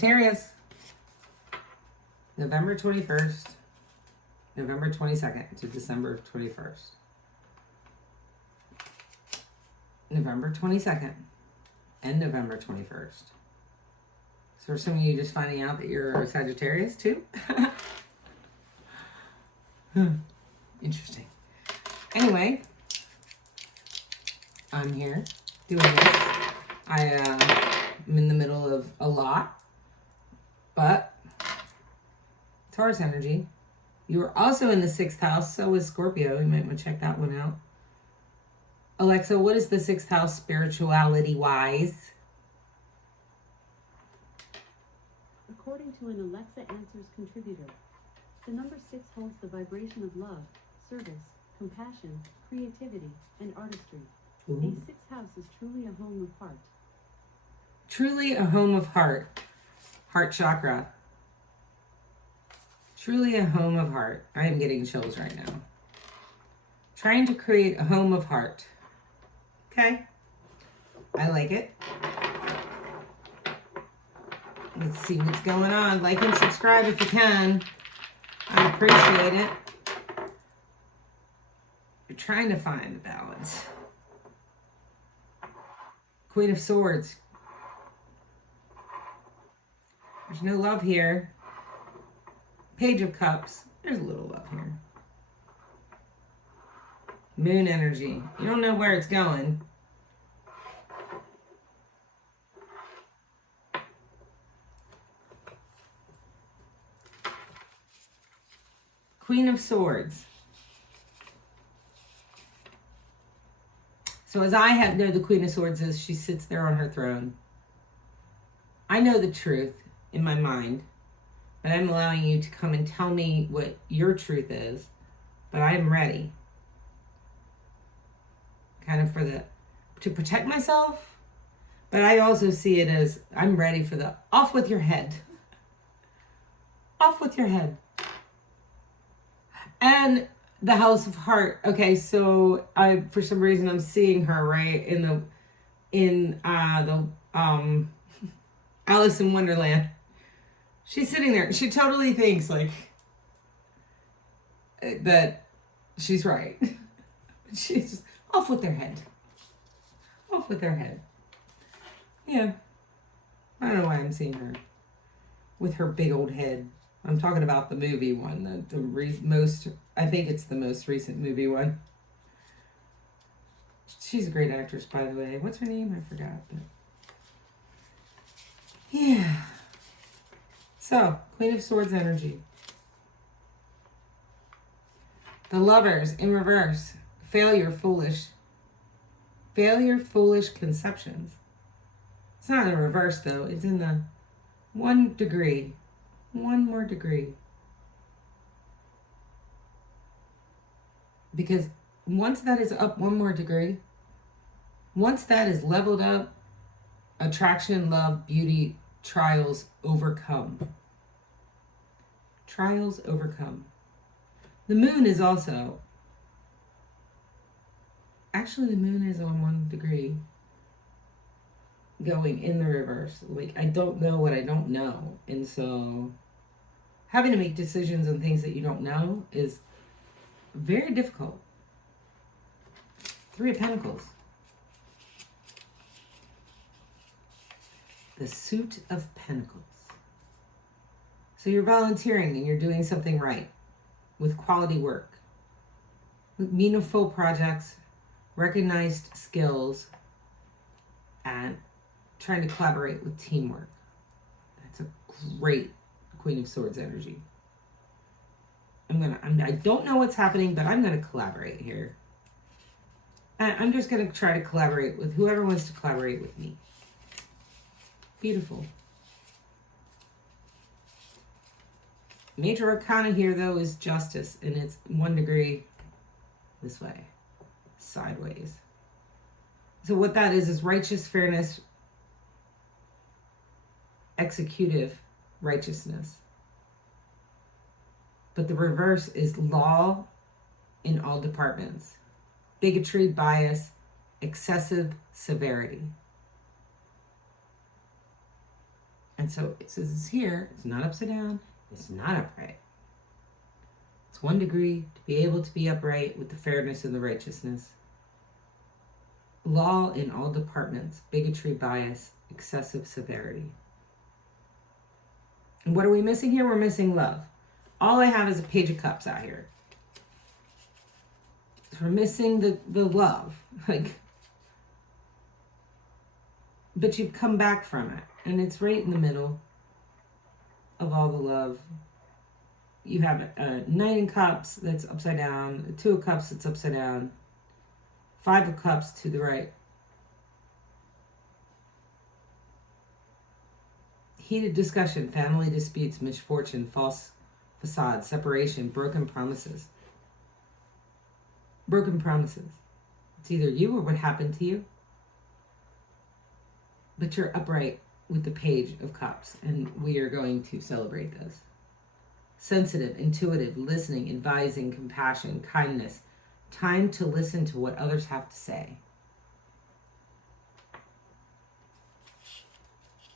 Sagittarius, November 21st, November 22nd to December 21st. November 22nd and November 21st. So for some of you just finding out that you're a Sagittarius too? Interesting. Anyway, I'm here doing this. I'm in the middle of a lot, but Taurus energy. You are also in the 6th house, so is Scorpio. You might want to check that one out. Alexa, what is the 6th house spirituality-wise? According to an Alexa Answers contributor, the number 6 holds the vibration of love, service, compassion, creativity, and artistry. Ooh. A 6th house is truly a home of heart. Truly a home of heart. Heart chakra. Truly a home of heart. I am getting chills right now. Trying to create a home of heart. Okay. I like it. Let's see what's going on. Like and subscribe if you can. I appreciate it. You're trying to find a balance. Queen of Swords. There's no love here. Page of Cups. There's a little love here. Moon energy. You don't know where it's going. Queen of Swords. So as I know the Queen of Swords is, she sits there on her throne. I know the truth in my mind, but I'm allowing you to come and tell me what your truth is, but I am ready. Kind of to protect myself, but I also see it as I'm ready for the off with your head. Off with your head. And the House of Heart. Okay, so for some reason I'm seeing her right in the Alice in Wonderland. She's sitting there. She totally thinks like that she's right. She's just off with their head. Off with their head. Yeah. I don't know why I'm seeing her with her big old head. I'm talking about the movie one, I think it's the most recent movie one. She's a great actress, by the way. What's her name? I forgot. But yeah. So, Queen of Swords energy. The Lovers in reverse. Failure, foolish conceptions. It's not in reverse, though. It's in the 1 degree. 1 more degree. Because once that is up 1 more degree, once that is leveled up, attraction, love, beauty, trials overcome. Trials overcome. The moon is also, actually the moon is on 1 degree going in the reverse. Like, I don't know what I don't know. And so having to make decisions on things that you don't know is very difficult. 3 of Pentacles. The Suit of Pentacles. So you're volunteering and you're doing something right with quality work, with meaningful projects, recognized skills, and trying to collaborate with teamwork. That's a great Queen of Swords energy. I don't know what's happening, but I'm going to collaborate here. And I'm just going to try to collaborate with whoever wants to collaborate with me. Beautiful. Major arcana here, though, is Justice, and it's 1 degree this way, sideways. So what that is righteous fairness, executive righteousness. But the reverse is law in all departments. Bigotry, bias, excessive severity. And so it says it's here, it's not upside down, it's not upright. It's 1 degree to be able to be upright with the fairness and the righteousness. Law in all departments, bigotry, bias, excessive severity. And what are we missing here? We're missing love. All I have is a page of cups out here. So we're missing the love. But you've come back from it. And it's right in the middle of all the love. You have a Knight in Cups that's upside down, a 2 of Cups that's upside down, 5 of Cups to the right. Heated discussion, family disputes, misfortune, false facade, separation, broken promises. Broken promises. It's either you or what happened to you. But you're upright with the Page of Cups, and we are going to celebrate this. Sensitive, intuitive, listening, advising, compassion, kindness. Time to listen to what others have to say.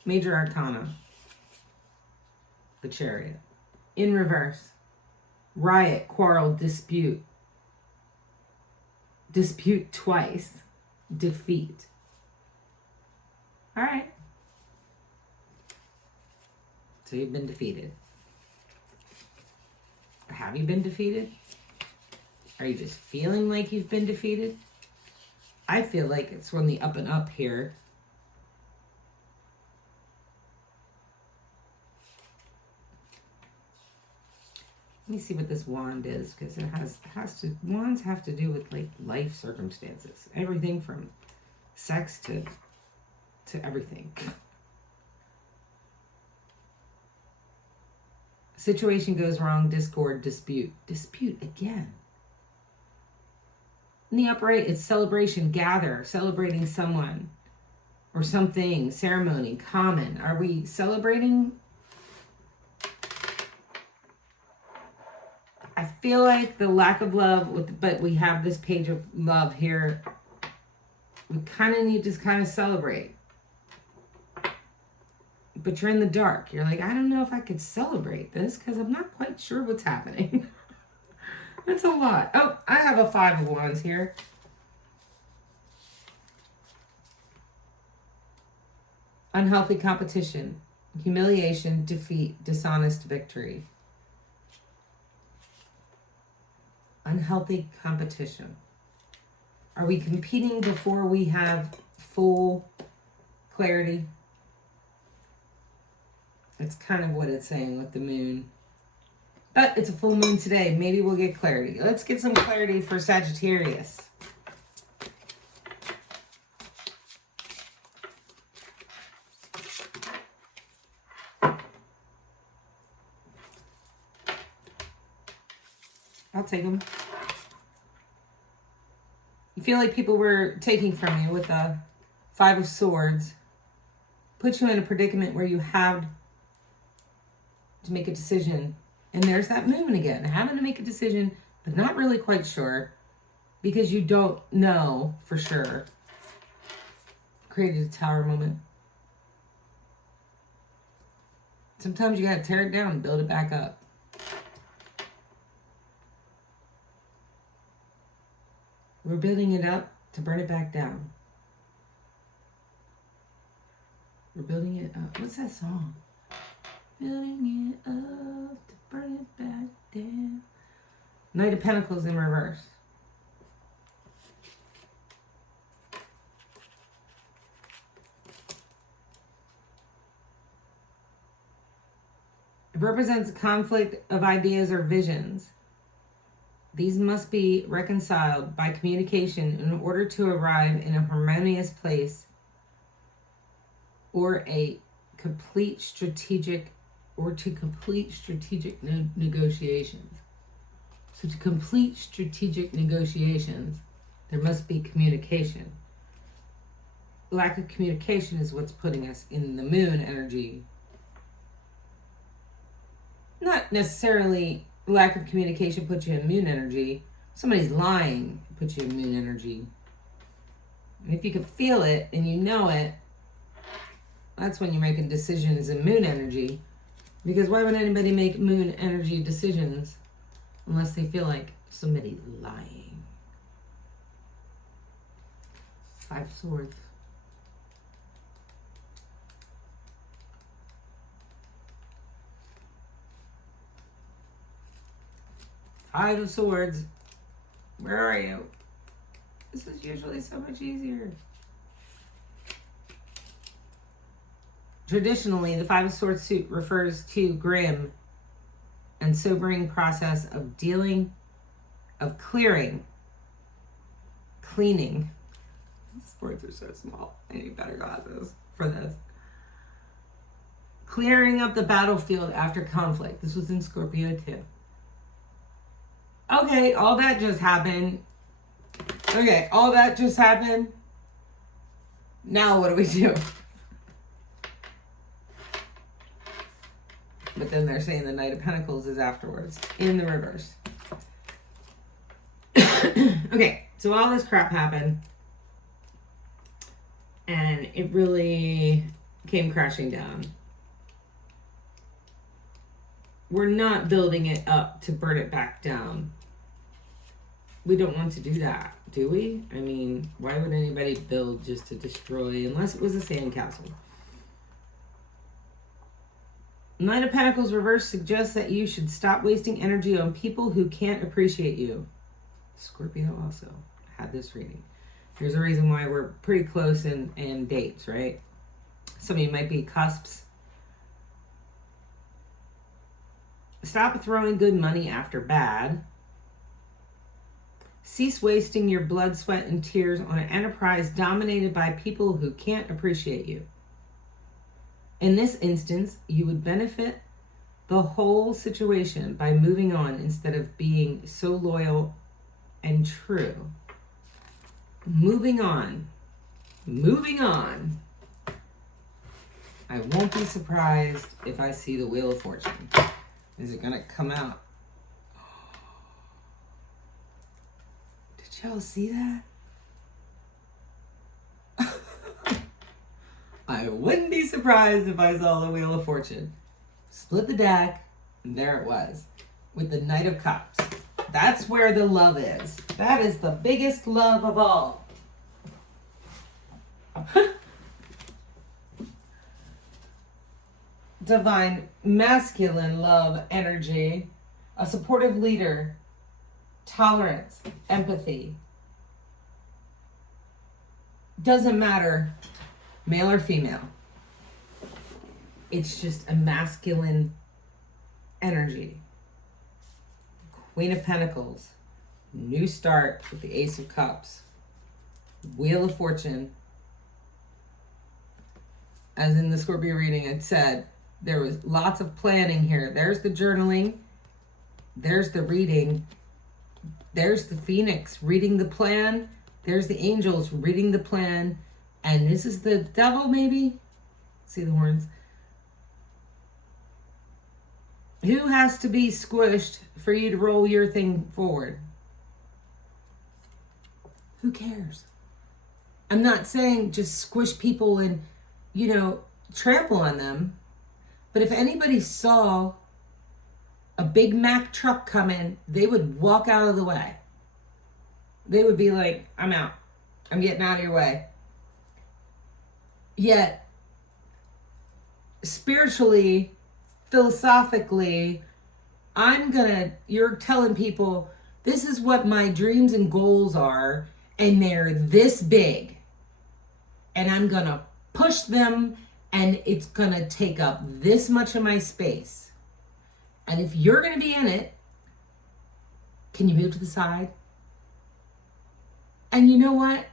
Major Arcana. The Chariot. In reverse. Riot, quarrel, dispute. Dispute twice. Defeat. All right. So you've been defeated. Have you been defeated? Are you just feeling like you've been defeated? I feel like it's on the up and up here. Let me see what this wand is, because it has to, wands have to do with like life circumstances. Everything from sex to everything. Situation goes wrong, discord, dispute. Dispute again. In the upright, it's celebration, gather, celebrating someone or something, ceremony, common. Are we celebrating? I feel like the lack of love, but we have this Page of Love here. We kind of need to kind of celebrate. But you're in the dark. You're like, I don't know if I could celebrate this because I'm not quite sure what's happening. That's a lot. Oh, I have a 5 of Wands here. Unhealthy competition, humiliation, defeat, dishonest victory. Unhealthy competition. Are we competing before we have full clarity? That's kind of what it's saying with the moon. But it's a full moon today. Maybe we'll get clarity. Let's get some clarity for Sagittarius. I'll take them. You feel like people were taking from you with the 5 of Swords. Put you in a predicament where you have to make a decision. And there's that movement again. Having to make a decision, but not really quite sure. Because you don't know for sure. Created a Tower moment. Sometimes you gotta tear it down and build it back up. We're building it up to burn it back down. We're building it up. What's that song? Building it up to burn it back down. Knight of Pentacles in reverse. It represents a conflict of ideas or visions. These must be reconciled by communication in order to arrive in a harmonious place or a complete strategic negotiations. So to complete strategic negotiations, there must be communication. Lack of communication is what's putting us in the moon energy. Not necessarily lack of communication puts you in moon energy. Somebody's lying puts you in moon energy. And if you can feel it and you know it, That's when you're making decisions in moon energy. Because why would anybody make moon energy decisions unless they feel like somebody's lying? 5 of Swords. Five of Swords. Where are you? This is usually so much easier. Traditionally, the Five of Swords suit refers to grim and sobering process of clearing, cleaning. These words are so small. I need better glasses for this. Clearing up the battlefield after conflict. This was in Scorpio too. Okay, all that just happened. Now what do we do? But then they're saying the Knight of Pentacles is afterwards, in the reverse. Okay, so all this crap happened. And it really came crashing down. We're not building it up to burn it back down. We don't want to do that, do we? I mean, why would anybody build just to destroy, unless it was a sandcastle? Knight of Pentacles reverse suggests that you should stop wasting energy on people who can't appreciate you. Scorpio also had this reading. There's a reason why we're pretty close in dates, right? Some of you might be cusps. Stop throwing good money after bad. Cease wasting your blood, sweat, and tears on an enterprise dominated by people who can't appreciate you. In this instance, you would benefit the whole situation by moving on instead of being so loyal and true. Moving on. I won't be surprised if I see the Wheel of Fortune. Is it gonna come out? Did y'all see that? I wouldn't be surprised if I saw the Wheel of Fortune. Split the deck, and there it was, with the Knight of Cups. That's where the love is. That is the biggest love of all. Divine masculine love energy, a supportive leader, tolerance, empathy. Doesn't matter, male or female. It's just a masculine energy. Queen of Pentacles, new start with the Ace of Cups, Wheel of Fortune. As in the Scorpio reading, it said there was lots of planning here. There's the journaling, there's the reading, there's the Phoenix reading the plan, there's the angels reading the plan, and this is the devil, maybe? See the horns? Who has to be squished for you to roll your thing forward? Who cares? I'm not saying just squish people and, trample on them. But if anybody saw a Big Mac truck coming, they would walk out of the way. They would be like, I'm out. I'm getting out of your way. Yet, spiritually, philosophically, you're telling people, this is what my dreams and goals are, and they're this big. And I'm going to push them, and it's going to take up this much of my space. And if you're going to be in it, can you move to the side? And you know what?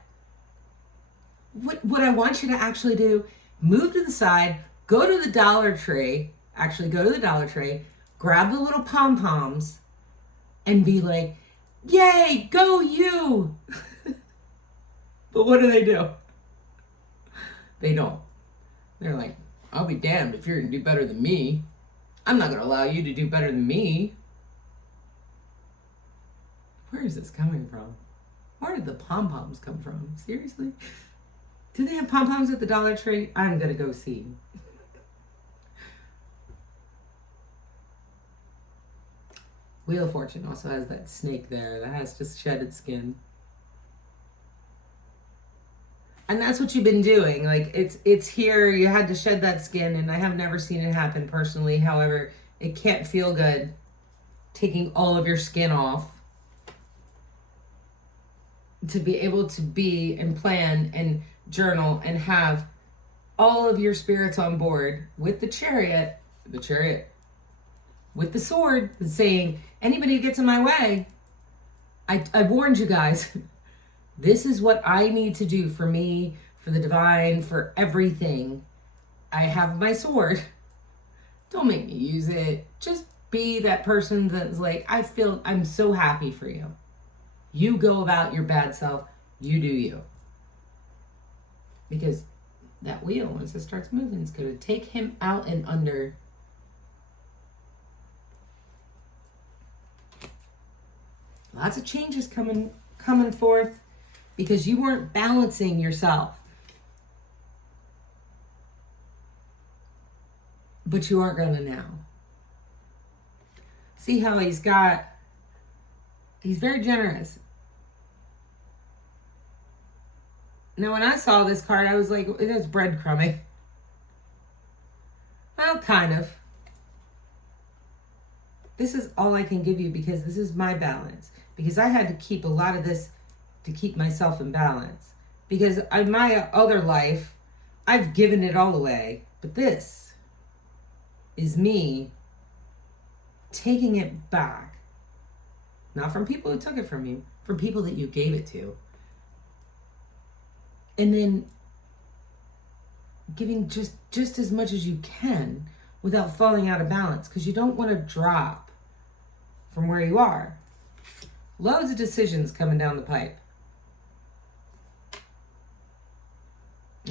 What I want you to actually do, move to the side, go to the Dollar Tree, grab the little pom-poms, and be like, yay, go you! But what do? They don't. They're like, I'll be damned if you're going to do better than me. I'm not going to allow you to do better than me. Where is this coming from? Where did the pom-poms come from? Seriously? Do they have pom-poms at the Dollar Tree? I'm going to go see. Wheel of Fortune also has that snake there that has just shedded skin. And that's what you've been doing. Like, it's here. You had to shed that skin, and I have never seen it happen personally. However, it can't feel good taking all of your skin off to be able to be and plan and journal and have all of your spirits on board with the chariot, with the sword, saying, anybody who gets in my way, I warned you guys. This is what I need to do for me, for the divine, for everything. I have my sword. Don't make me use it. Just be that person that's like, I'm so happy for you. You go about your bad self. You do you. Because that wheel, once it starts moving, it's going to take him out and under. Lots of changes coming forth because you weren't balancing yourself. But you aren't going to now. See how he's very generous. Now, when I saw this card, I was like, it is breadcrumbing. Well, kind of. This is all I can give you because this is my balance. Because I had to keep a lot of this to keep myself in balance. Because in my other life, I've given it all away. But this is me taking it back. Not from people who took it from you, from people that you gave it to. And then giving just as much as you can without falling out of balance, because you don't want to drop from where you are. Loads of decisions coming down the pipe.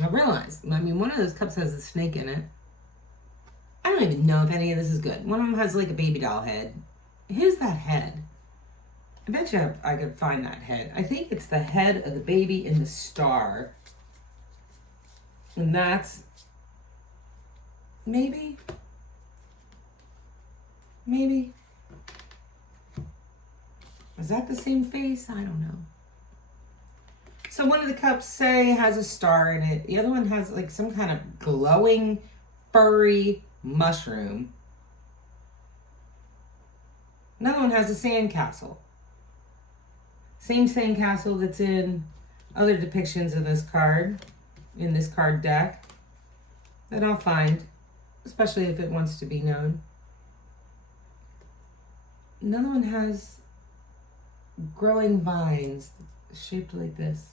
I realized, one of those cups has a snake in it. I don't even know if any of this is good. One of them has like a baby doll head. Who's that head? I bet you I could find that head. I think it's the head of the baby in the star. And that's maybe. Is that the same face? I don't know. So one of the cups has a star in it. The other one has like some kind of glowing, furry mushroom. Another one has a sandcastle. Same sandcastle that's in other depictions of this card, in this card deck, that I'll find, especially if it wants to be known. Another one has growing vines shaped like this.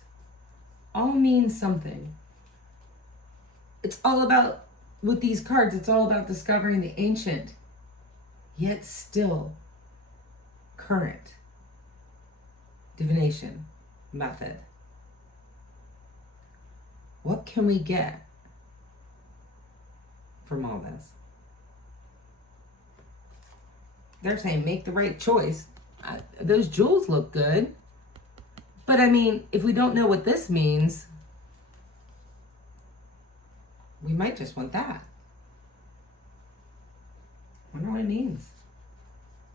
All means something. It's all about, with these cards, it's all about discovering the ancient, yet still current divination method. What can we get from all this? They're saying make the right choice. Those jewels look good. But if we don't know what this means, we might just want that. Wonder what it means.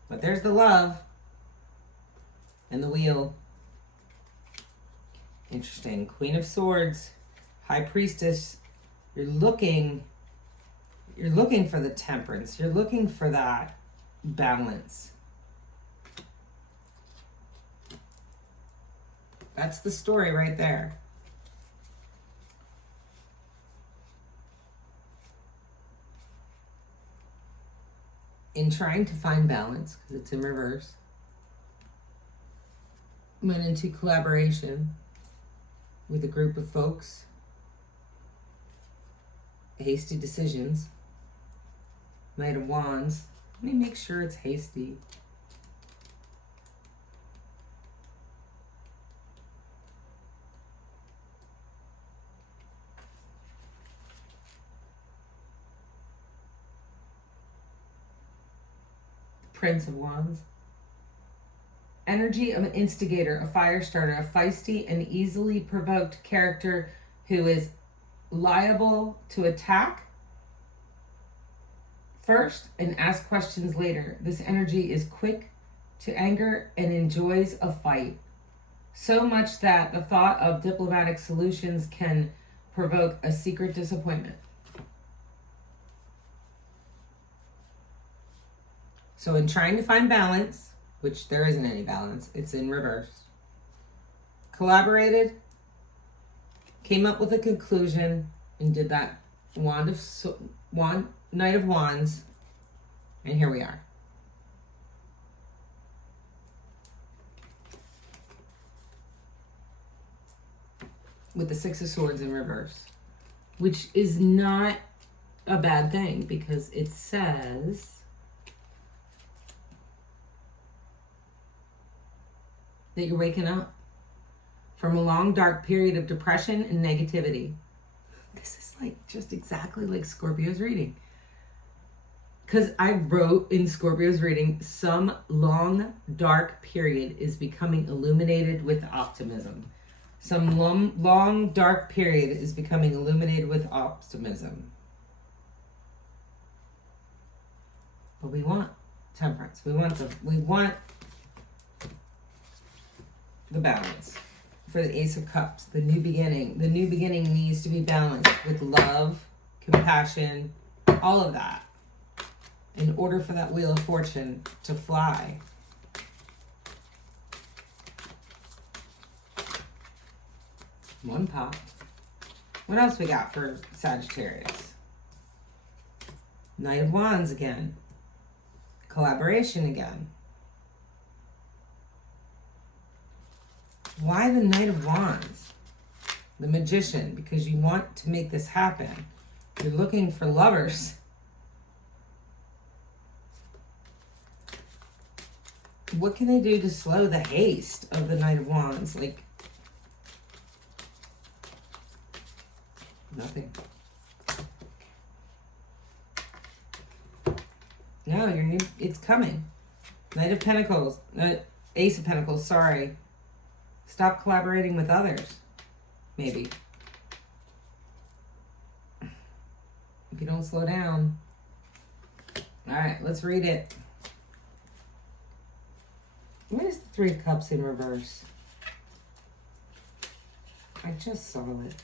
But there's the love and the wheel. Interesting. Queen of Swords, High Priestess. You're looking for the temperance. You're looking for that balance. That's the story right there. In trying to find balance, because it's in reverse, went into collaboration with a group of folks. Hasty decisions. Knight of Wands. Let me make sure it's hasty. Prince of Wands. Energy of an instigator, a fire starter, a feisty and easily provoked character who is liable to attack first and ask questions later. This energy is quick to anger and enjoys a fight. So much that the thought of diplomatic solutions can provoke a secret disappointment. So in trying to find balance, which there isn't any balance, it's in reverse, collaborated, came up with a conclusion, and did that Knight of Wands, and here we are. With the Six of Swords in reverse, which is not a bad thing because it says that you're waking up from a long, dark period of depression and negativity. This is like just exactly like Scorpio's reading. Because I wrote in Scorpio's reading, some long, dark period is becoming illuminated with optimism. Some long, dark period is becoming illuminated with optimism. But we want temperance. We want the balance. For the Ace of Cups, the new beginning. The new beginning needs to be balanced with love, compassion, all of that, in order for that Wheel of Fortune to fly. One pop. What else we got for Sagittarius? Knight of Wands again. Collaboration again. Why the Knight of Wands? The Magician, because you want to make this happen. You're looking for lovers. What can they do to slow the haste of the Knight of Wands? Like, nothing. No, it's coming. Knight of Pentacles. Ace of Pentacles, sorry. Stop collaborating with others. Maybe. If you don't slow down. All right, let's read it. What is the Three of Cups in reverse? I just saw it.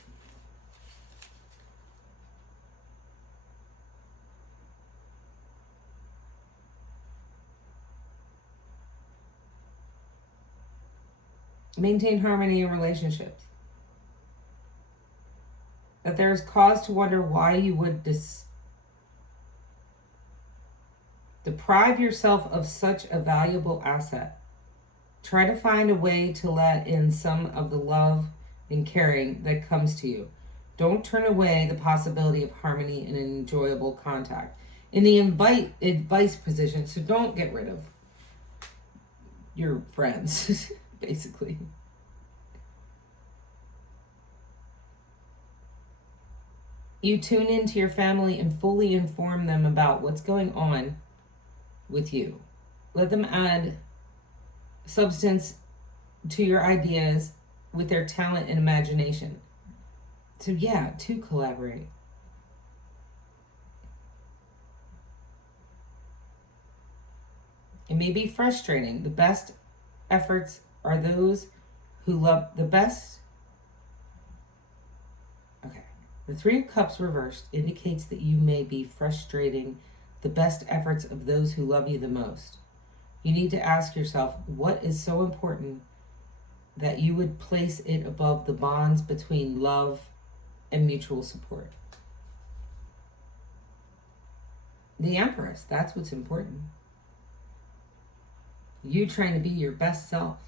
Maintain harmony in relationships. That there is cause to wonder why you would deprive yourself of such a valuable asset. Try to find a way to let in some of the love and caring that comes to you. Don't turn away the possibility of harmony and enjoyable contact. In the advice position, so don't get rid of your friends, basically. You tune into your family and fully inform them about what's going on with you. Let them add substance to your ideas with their talent and imagination. So yeah, to collaborate. It may be frustrating. The best efforts are those who love the best. Okay. The Three of Cups reversed indicates that you may be frustrating the best efforts of those who love you the most. You need to ask yourself, what is so important that you would place it above the bonds between love and mutual support? The Empress, that's what's important. You trying to be your best self.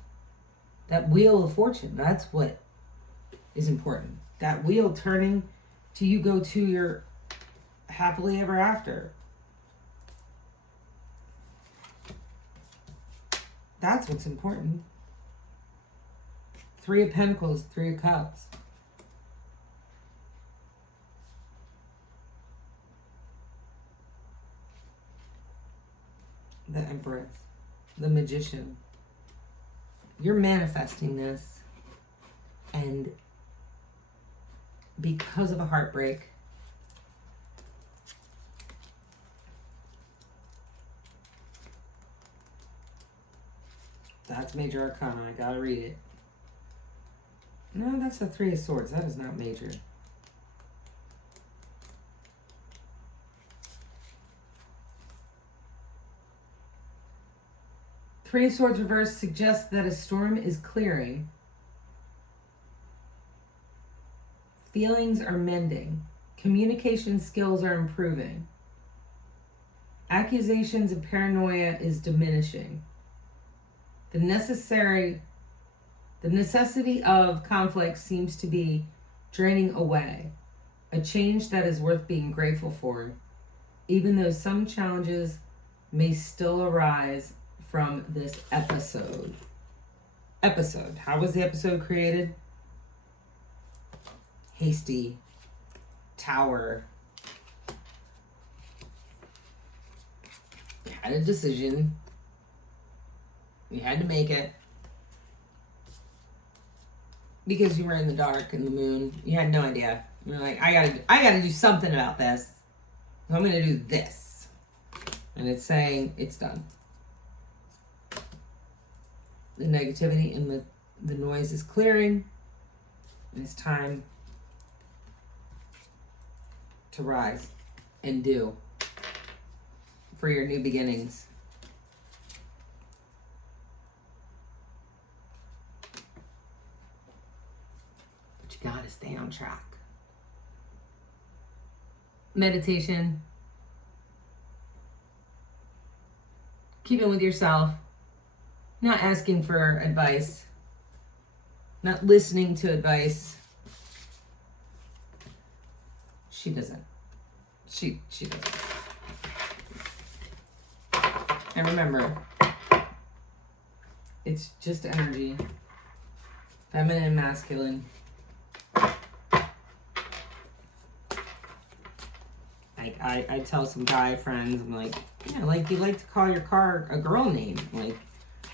That Wheel of Fortune, that's what is important. That wheel turning till you go to your happily ever after. That's what's important. Three of Pentacles, Three of Cups. The Empress, the Magician. You're manifesting this, and because of a heartbreak. That's major arcana. I gotta read it. No, that's the Three of Swords. That is not major. Three of Swords reverse suggests that a storm is clearing. Feelings are mending. Communication skills are improving. Accusations and paranoia is diminishing. The necessity of conflict seems to be draining away. A change that is worth being grateful for, even though some challenges may still arise from this episode. How was the episode created? Hasty. Tower. You had a decision. You had to make it. Because you were in the dark in the moon. You had no idea. You're like, I gotta do something about this. I'm gonna do this. And it's saying it's done. The negativity and the noise is clearing. And it's time to rise and do for your new beginnings. But you gotta stay on track. Meditation. Keep it with yourself. Not asking for advice. Not listening to advice. She doesn't. She doesn't. And remember, it's just energy. Feminine and masculine. Like I tell some guy friends, I'm like, yeah, like you like to call your car a girl name. Like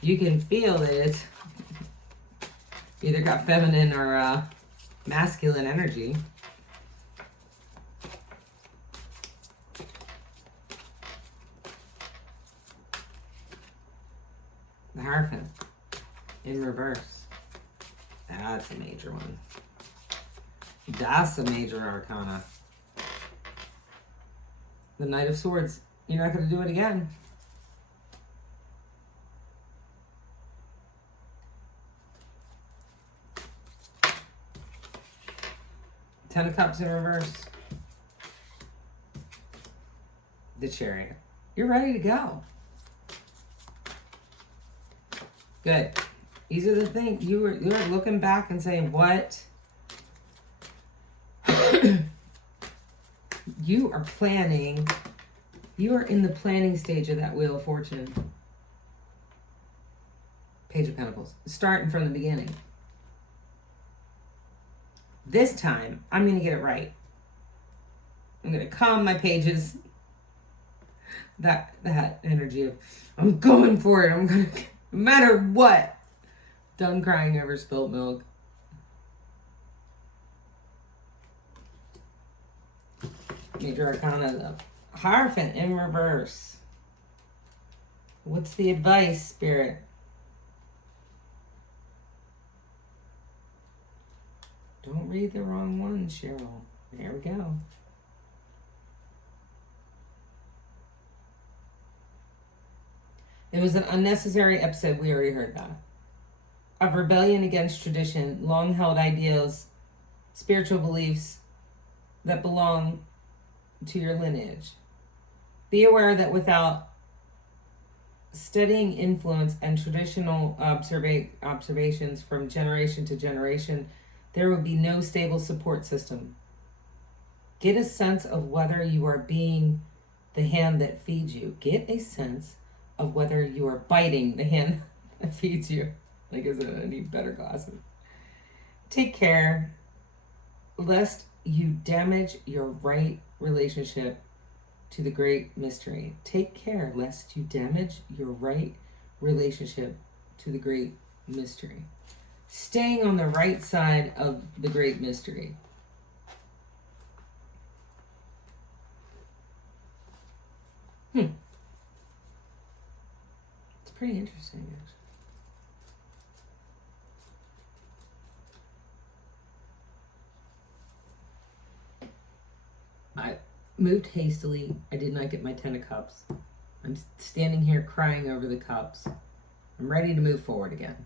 you can feel that it's either got feminine or masculine energy. The Hierophant in reverse. That's a major one. That's a major arcana. The Knight of Swords. You're not going to do it again. Ten of Cups in reverse. The Chariot. You're ready to go. Good. These are the things you were looking back and saying, what? You are planning. You are in the planning stage of that Wheel of Fortune. Page of Pentacles. Starting from the beginning. This time, I'm going to get it right. I'm going to calm my pages. That energy of, I'm going for it. I'm going to, no matter what. Done crying over spilt milk. Major Arcana, the Hierophant in reverse. What's the advice, Spirit? Don't read the wrong one, Cheryl. There we go. It was an unnecessary episode. We already heard that. Of rebellion against tradition, long-held ideals, spiritual beliefs that belong to your lineage. Be aware that without studying influence and traditional observations from generation to generation, there will be no stable support system. Get a sense of whether you are being the hand that feeds you. Get a sense of whether you are biting the hand that feeds you. Like, I need better glasses. Take care, lest you damage your right relationship to the great mystery. Take care, lest you damage your right relationship to the great mystery. Staying on the right side of the great mystery. It's pretty interesting, actually. I moved hastily. I did not get my 10 of cups. I'm standing here crying over the cups. I'm ready to move forward again.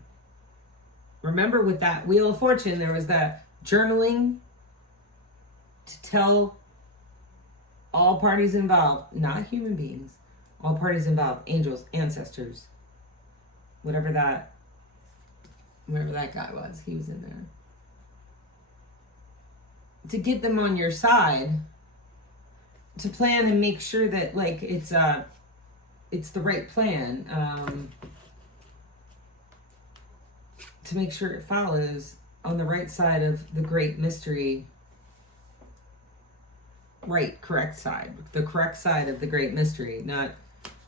Remember with that Wheel of Fortune, there was that journaling to tell all parties involved, not human beings, all parties involved, angels, ancestors, whatever that guy was, he was in there. To get them on your side, to plan and make sure that like it's the right plan, to make sure it follows on the right side of the great mystery. Right, correct side. The correct side of the great mystery. Not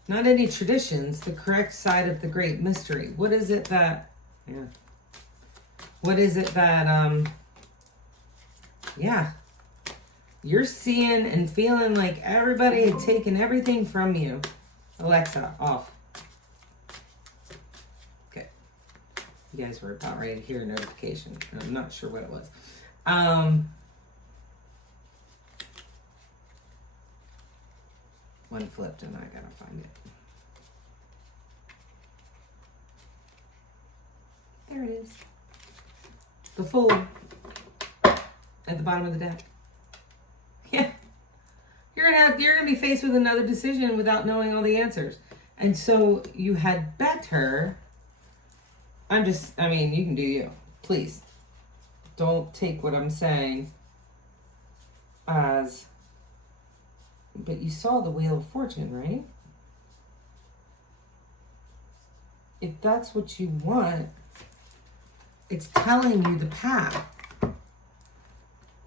any traditions, the correct side of the great mystery. What is it that you're seeing and feeling like everybody had taken everything from you. Alexa, off. Okay. You guys were about ready to hear a notification. I'm not sure what it was. One flipped and I gotta find it. There it is. The Fool at the bottom of the deck. Yeah. You're gonna be faced with another decision without knowing all the answers. And so you had better, you can do you. Please. Don't take what I'm saying as, but you saw the Wheel of Fortune, right? If that's what you want, it's telling you the path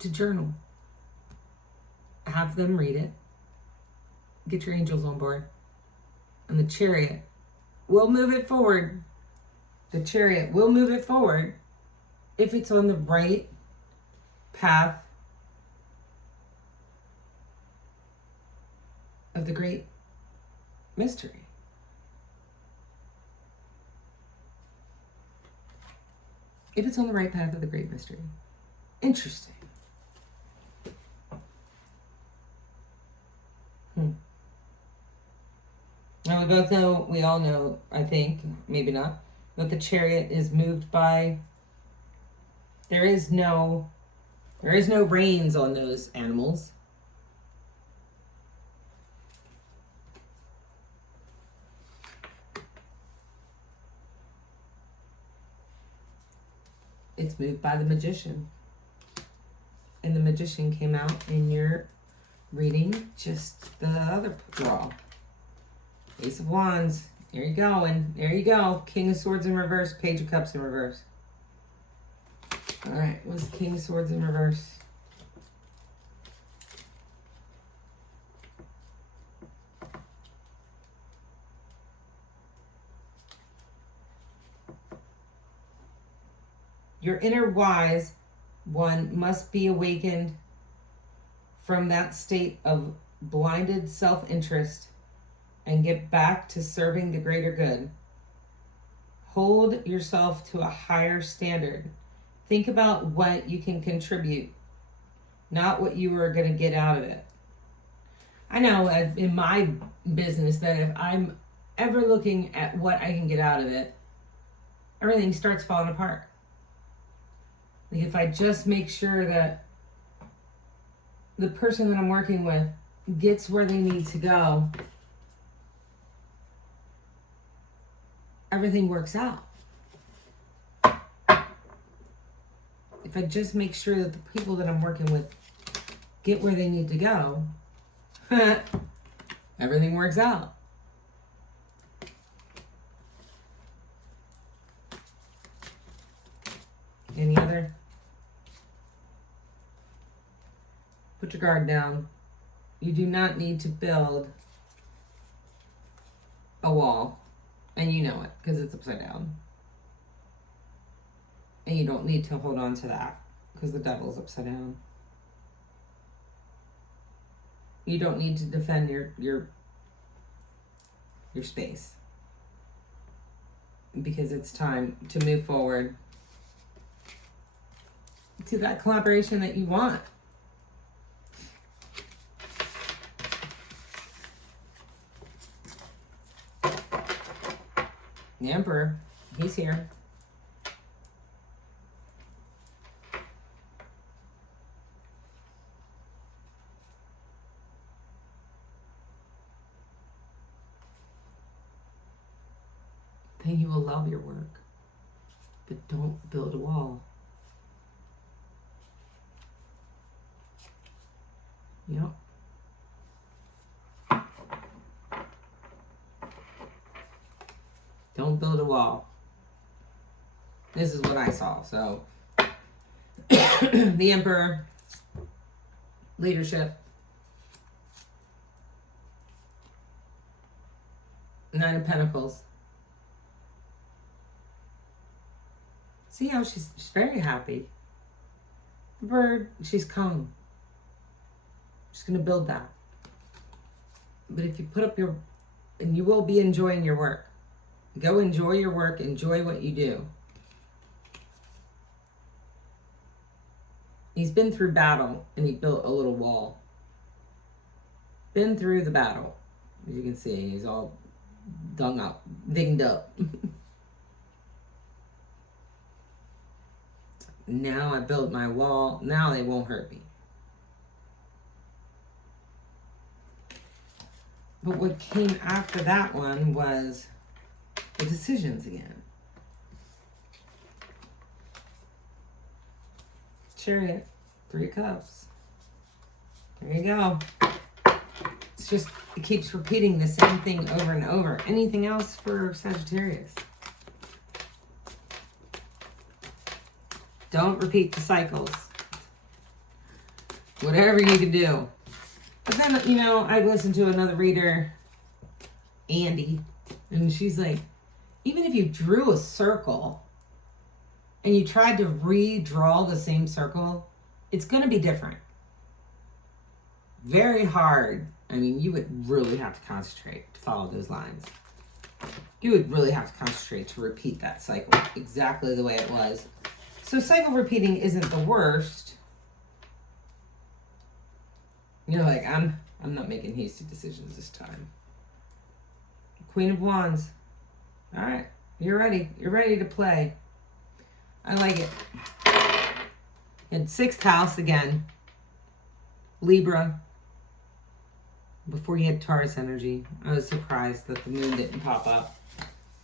to journal. Have them read it. Get your angels on board. And the Chariot will move it forward. The Chariot will move it forward if it's on the right path of the great mystery. If it's on the right path of the great mystery. Interesting. Now we all know, I think, maybe not, that the Chariot is moved by, there is no reins on those animals. It's moved by the Magician. And the Magician came out in your reading, just the other draw. Ace of Wands. There you go. And there you go. King of Swords in reverse. Page of Cups in reverse. All right. What's King of Swords in reverse? Your inner wise one must be awakened from that state of blinded self-interest and get back to serving the greater good. Hold yourself to a higher standard. Think about what you can contribute, not what you are going to get out of it. I know in my business that if I'm ever looking at what I can get out of it, everything starts falling apart. Like if I just make sure that the person that I'm working with gets where they need to go, everything works out. If I just make sure that the people that I'm working with get where they need to go, everything works out. Any other? Put your guard down. You do not need to build a wall. And you know it because it's upside down. And you don't need to hold on to that because the devil's upside down. You don't need to defend your your space. Because it's time to move forward to that collaboration that you want. The Emperor, he's here. Then you will love your work, but don't build a wall. Yep. Don't build a wall. This is what I saw. So, the Emperor, leadership, Nine of Pentacles. See how she's very happy. The Bird, she's calm. She's going to build that. But if you put up your, and you will be enjoying your work. Go enjoy your work. Enjoy what you do. He's been through battle and he built a little wall. Been through the battle. As you can see, he's all dinged up. Now I built my wall. Now they won't hurt me. But what came after that one was the decisions again. Chariot, 3 of Cups. There you go. It's just, it keeps repeating the same thing over and over. Anything else for Sagittarius? Don't repeat the cycles. Whatever you can do. But then, you know, I listened to another reader, Andy, and she's like, even if you drew a circle and you tried to redraw the same circle, it's going to be different. Very hard. I mean, you would really have to concentrate to follow those lines. You would really have to concentrate to repeat that cycle exactly the way it was. So cycle repeating isn't the worst. You're like, I'm not making hasty decisions this time. Queen of Wands. All right, you're ready. You're ready to play. I like it. And 6th house again. Libra. Before you had Taurus energy. I was surprised that the moon didn't pop up.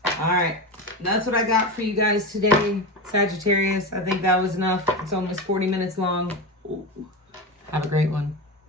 All right, that's what I got for you guys today, Sagittarius. I think that was enough. It's almost 40 minutes long. Have a great one.